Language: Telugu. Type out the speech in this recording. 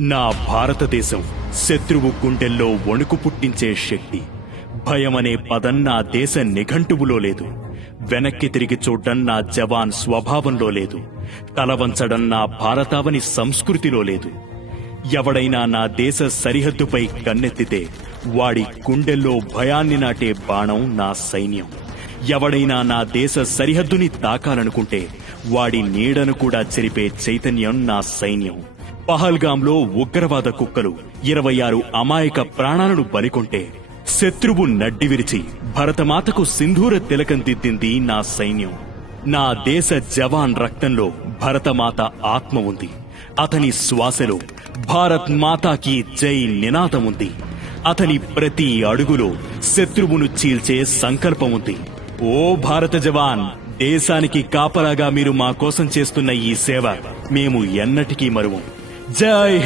నా భారతదేశం శత్రువు గుండెల్లో వణుకు పుట్టించే శక్తి. భయమనే పదం నా దేశ నిఘంటువులో లేదు. వెనక్కి తిరిగి చూడ్డం నా జవాన్ స్వభావంలో లేదు. తలవంచడం నా భారతావని సంస్కృతిలో లేదు. ఎవడైనా నా దేశ సరిహద్దుపై కన్నెత్తితే వాడి గుండెల్లో భయాన్ని నాటే బాణం నా సైన్యం. ఎవడైనా నా దేశ సరిహద్దుని తాకాలనుకుంటే వాడి నీడను కూడా చెరిపే చైతన్యం నా సైన్యం. పహల్గాంలో ఉగ్రవాద కుక్కలు 26 అమాయక ప్రాణాలను బలికొంటే శత్రువు నడ్డి విరిచి భరతమాతకు సింధూర తిలకం దిద్దింది నా సైన్యం. నా దేశ జవాన్ రక్తంలో భరతమాత ఆత్మ ఉంది. అతని శ్వాసలో భారత్ మాతాకి జై నినాదం ఉంది. అతని ప్రతి అడుగులో శత్రువును చీల్చే సంకల్పం ఉంది. ఓ భారత జవాన్, దేశానికి కాపలాగా మీరు మా కోసం చేస్తున్న ఈ సేవ మేము ఎన్నటికీ మరువం. జై హింద్.